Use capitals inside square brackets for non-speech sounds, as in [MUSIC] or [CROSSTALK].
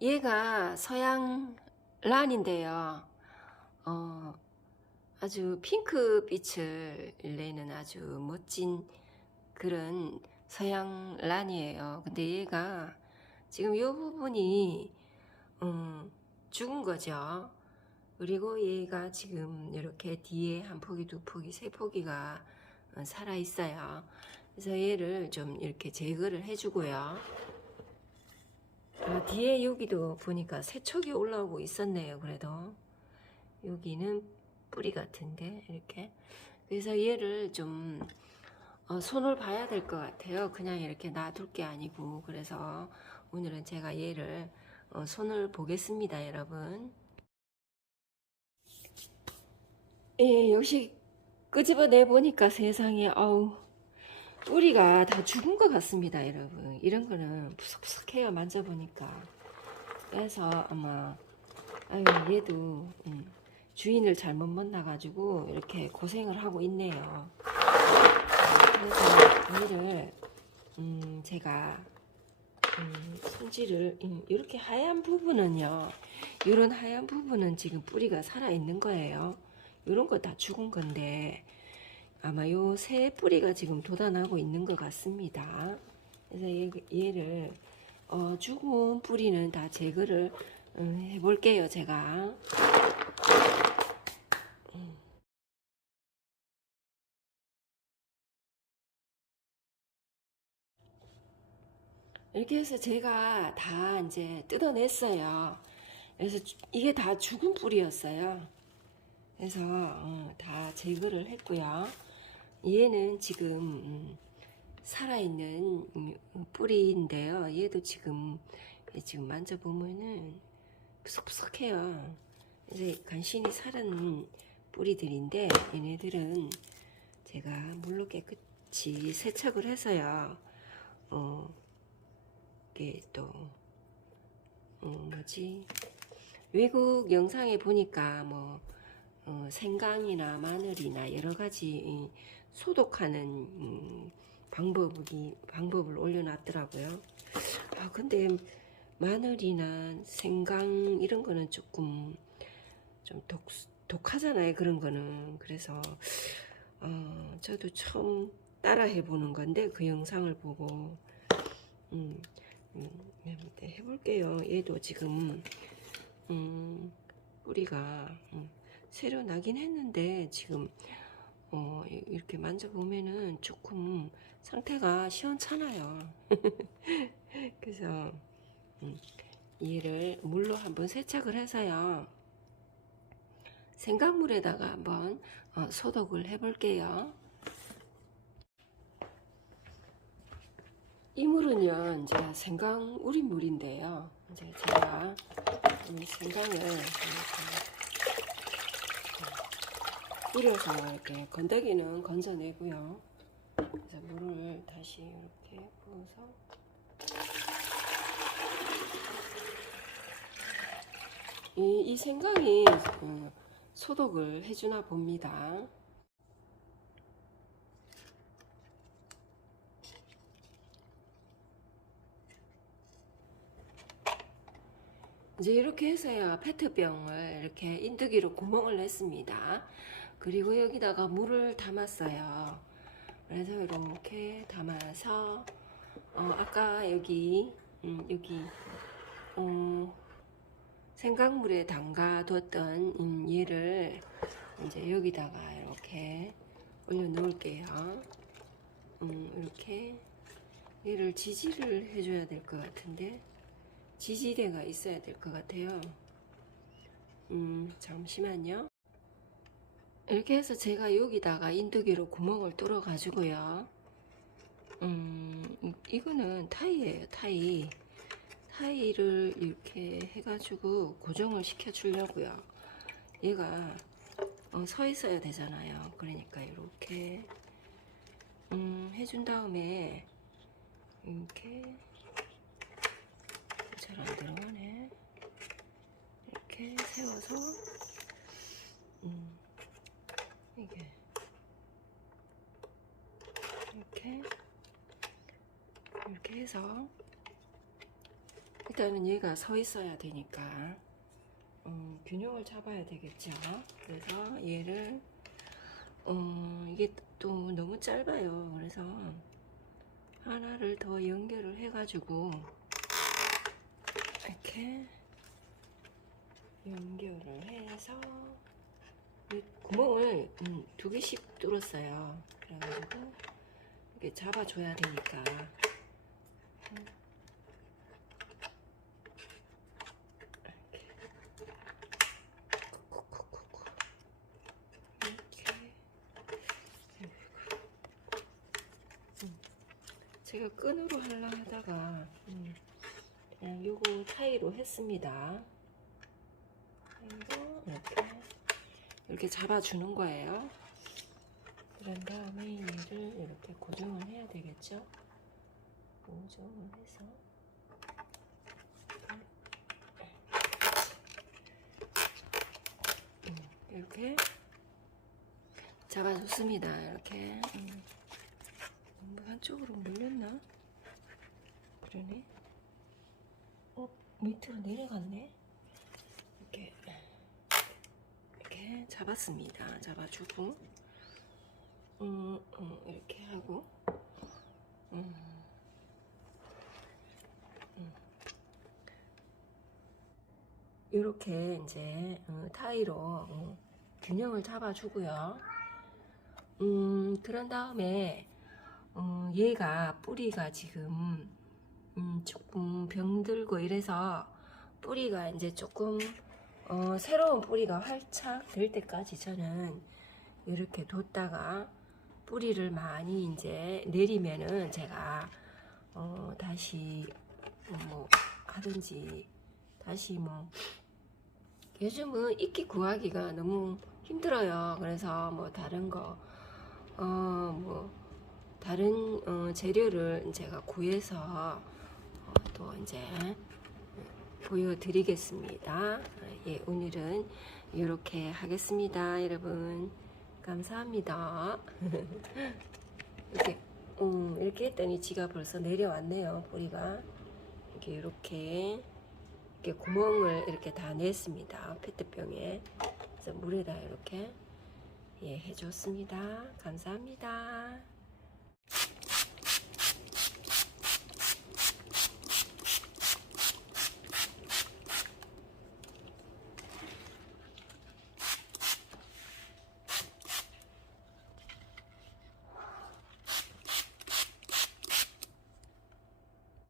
얘가 서양 란인데요. 어, 아주 핑크빛을 내는 아주 멋진 그런 서양 란이에요. 근데 얘가 지금 이 부분이 음, 죽은 거죠. 그리고 얘가 지금 이렇게 뒤에 한 포기, 두 포기, 세 포기가 어, 살아 있어요. 그래서 얘를 좀 이렇게 제거를 해주고요. 아, 뒤에 여기도 보니까 새촉이 올라오고 있었네요. 그래도 여기는 뿌리 같은데 이렇게 그래서 얘를 좀 어, 손을 봐야 될 것 같아요. 그냥 이렇게 놔둘 게 아니고 그래서 오늘은 제가 얘를 어, 손을 보겠습니다, 여러분. 예, 역시 끄집어내 보니까 세상에 아우 뿌리가 다 죽은 것 같습니다, 여러분. 이런 거는 푸석푸석해요, 만져보니까. 그래서 아마 아유 얘도 음, 주인을 잘못 만나 가지고 이렇게 고생을 하고 있네요. 그래서 얘를 음, 제가 음, 손질을 음, 이렇게 하얀 부분은요. 이런 하얀 부분은 지금 뿌리가 살아 있는 거예요. 이런 거 다 죽은 건데 아마 요 새 뿌리가 지금 돋아나고 있는 것 같습니다. 그래서 얘, 얘를 어, 죽은 뿌리는 다 제거를 음, 해볼게요, 제가. 음. 이렇게 해서 제가 다 이제 뜯어냈어요. 그래서 주- 이게 다 죽은 뿌리였어요. 그래서 어, 다 제거를 했고요. 얘는 지금 음, 살아있는 음, 뿌리인데요. 얘도 지금 지금 만져보면은 푸석푸석해요. 그래서 간신히 살은 뿌리들인데 얘네들은 제가 물로 깨끗이 세척을 해서요. 어, 이게 또 어, 뭐지 외국 영상에 보니까 뭐 어, 생강이나 마늘이나 여러 가지 이, 소독하는 음, 방법이 방법을 올려놨더라고요. 아 근데 마늘이나 생강 이런 거는 조금 좀 독, 독하잖아요. 그런 거는 그래서 어, 저도 처음 따라 해보는 건데 그 영상을 보고 음, 음, 네, 해볼게요. 얘도 지금 음, 뿌리가 음, 새로 나긴 했는데 지금 어, 이- 이렇게 만져보면은 조금 상태가 시원찮아요. [LAUGHS] 그래서 음, 얘를 물로 한번 세척을 해서요. 생강물에다가 한번 어, 소독을 해볼게요. 이 물은요, 이제 생강 우린 물인데요. 이제 제가 이 생강을 뿌려서 이렇게 건더기는 건져내고요. 그래서 물을 다시 이렇게 부어서 이, 이 생강이 어, 소독을 해주나 봅니다. 이제 이렇게 해서요 페트병을 이렇게 인두기로 구멍을 냈습니다. 그리고 여기다가 물을 담았어요. 그래서 이렇게 담아서 어, 아까 여기 음, 여기 어, 생강물에 담가 뒀던 음, 얘를 이제 여기다가 이렇게 올려 놓을게요. 음, 이렇게 얘를 지지를 해줘야 될 것 같은데 지지대가 있어야 될 것 같아요. 음, 잠시만요. 이렇게 해서 제가 여기다가 인두기로 구멍을 뚫어 가지고요. 음, 이- 이거는 타이예요, 타이. 타이를 이렇게 해가지고 고정을 시켜 주려고요. 얘가 어, 서 있어야 되잖아요. 그러니까 이렇게 음, 해준 다음에 이렇게 잘 안 들어가네. 이렇게 세워서 음, 이게 이렇게 이렇게 해서 일단은 얘가 서 있어야 되니까 음, 균형을 잡아야 되겠죠. 그래서 얘를 어, 이게 또 너무 짧아요. 그래서 하나를 더 연결을 해 가지고 이렇게 연결을 해서 이 구멍을 음, 두 개씩 뚫었어요. 그래가지고 이렇게 잡아줘야 되니까. 음. 이렇게. 음. 제가 끈으로 하려 하다가 음, 그냥 요거 타이로 했습니다. 그리고 이렇게 이렇게 잡아주는 거예요. 그런 다음에 얘를 이렇게 고정을 해야 되겠죠? 고정을 해서 음, 이렇게 잡아줬습니다. 이렇게 음. 너무 한쪽으로 물렸나? 그러네. 어 밑으로 내려갔네. 이렇게 이렇게 잡았습니다. 잡아주고, 음, 음, 이렇게 하고, 음, 음. 이렇게 이제 어, 타이로 어, 균형을 잡아주고요. 음, 그런 다음에 어, 얘가 뿌리가 지금 음, 조금 병들고 이래서 뿌리가 이제 조금 어, 새로운 뿌리가 활착 될 때까지 저는 이렇게 뒀다가 뿌리를 많이 이제 내리면은 제가 어, 다시 뭐 하든지 다시 뭐 요즘은 이끼 구하기가 너무 힘들어요. 그래서 뭐 다른 거, 어, 뭐 다른 어, 재료를 제가 구해서 어, 또 이제 보여드리겠습니다. 예, 오늘은 이렇게 하겠습니다, 여러분. 감사합니다. [LAUGHS] 이렇게, 음, 이렇게 했더니 지가 벌써 내려왔네요, 뿌리가. 이렇게, 이렇게, 이렇게 구멍을 이렇게 다 냈습니다, 페트병에. 그래서 물에다 이렇게, 예, 해줬습니다. 감사합니다.